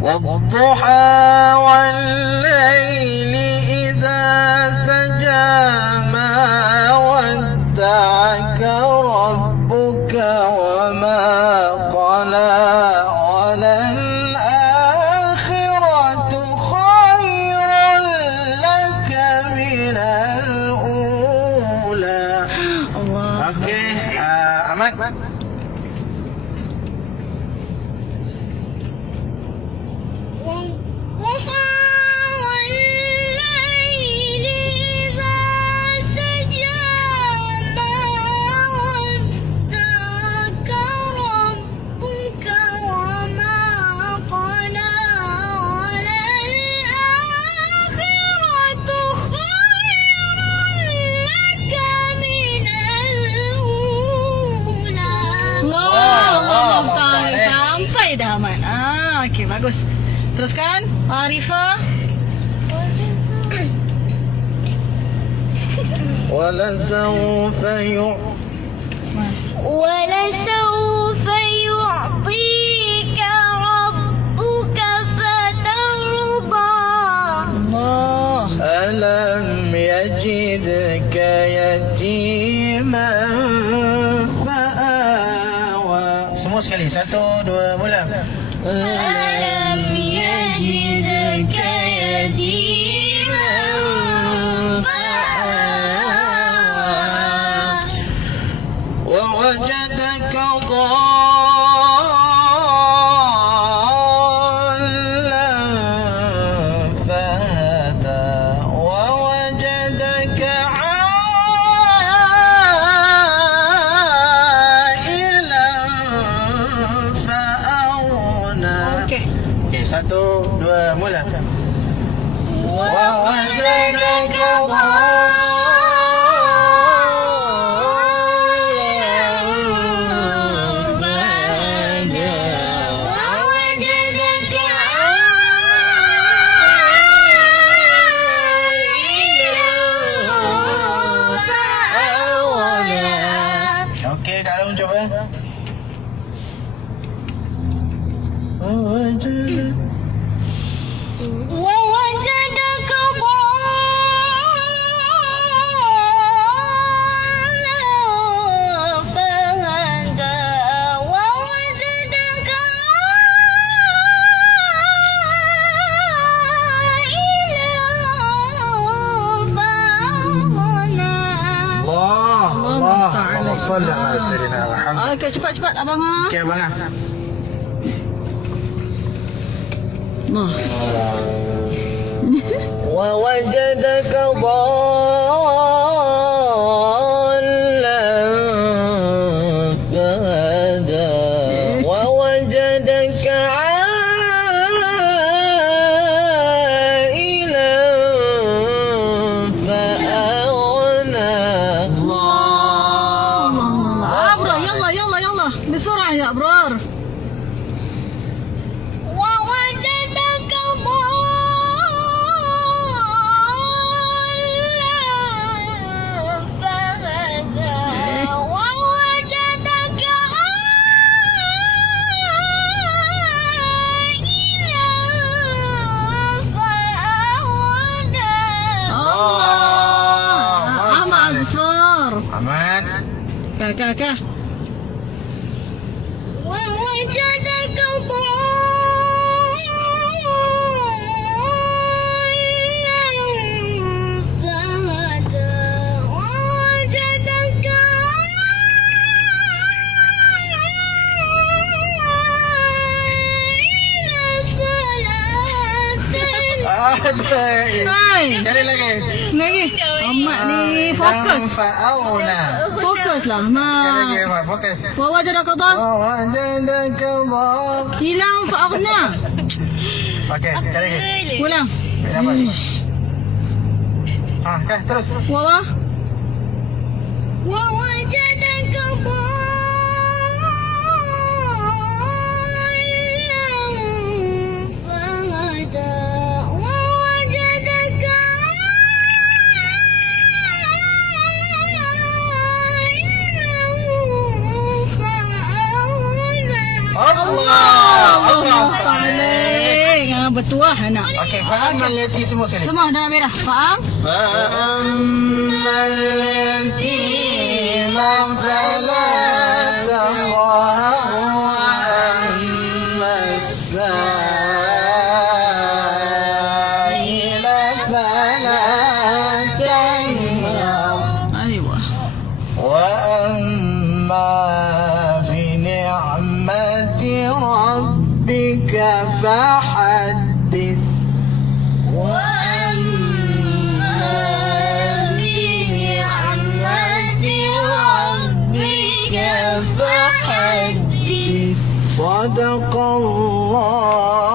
والضحى والليل إذا سجى ما ودعك ربك وما قلى وللآخرة خير لك من الأولى. Allah. Okey, Ahmad. Sampai dah Ahmad. Okey, bagus. Teruskan, Arifah. ولسوف ولسوف يعطيك ربك فترضى. Allah. ألم يجدك يتيما فآوى. Semua sekali. 1, 2, mula. ألم يجدك يتيما فآوى ووجدك ضالا فهدى ووجدك عائلا فأغنى. Okey. Okey, 1, 2, mula. ووجدك Okey, Kak Long cuba. ووجدك ضالا فهدى ووجدك عائلا فأغنى. Allah, Allah, Ta'ala. Allah salli ala sayyidina Muhammad. Okey, cepat-cepat abang. Okey, abang ah. Allah. ووجدك ضالا فهدى ووجدك عائلا فأغنى. الله Abrar, yalla yalla yalla. بسرعة يا أبرار. ووجدك ضالا فهدى ووجدك عائلا فأغنى. Ahmad Azfar. Ahmad. Kak. ووجدك ضالا فهدى ووجدك عائلا Hai. Cari lagi. Lagi. Ahmad ni fokus. Fa'auna. Fokus lah. Cari lagi, Ma. Ahmad. Fokus. Wawajada qadha. ووجدك ضالا. Hilang fa'aghna. Okey, cari lagi. Ulang. Dapat. Terus. Wawa. ووجدك ضالا فهدى ووجدك عائلا فأغنى. Allah. Allah. bertuah anak. Okey, faham al-yatim semua sekali. Semua dah merah. Faham? فأما اليتيم فلا تقهر وأما السائل فلا تنهر Aywa. وأما بنعمة ربك فحدث وأما بنعمة ربك فحدث صدق الله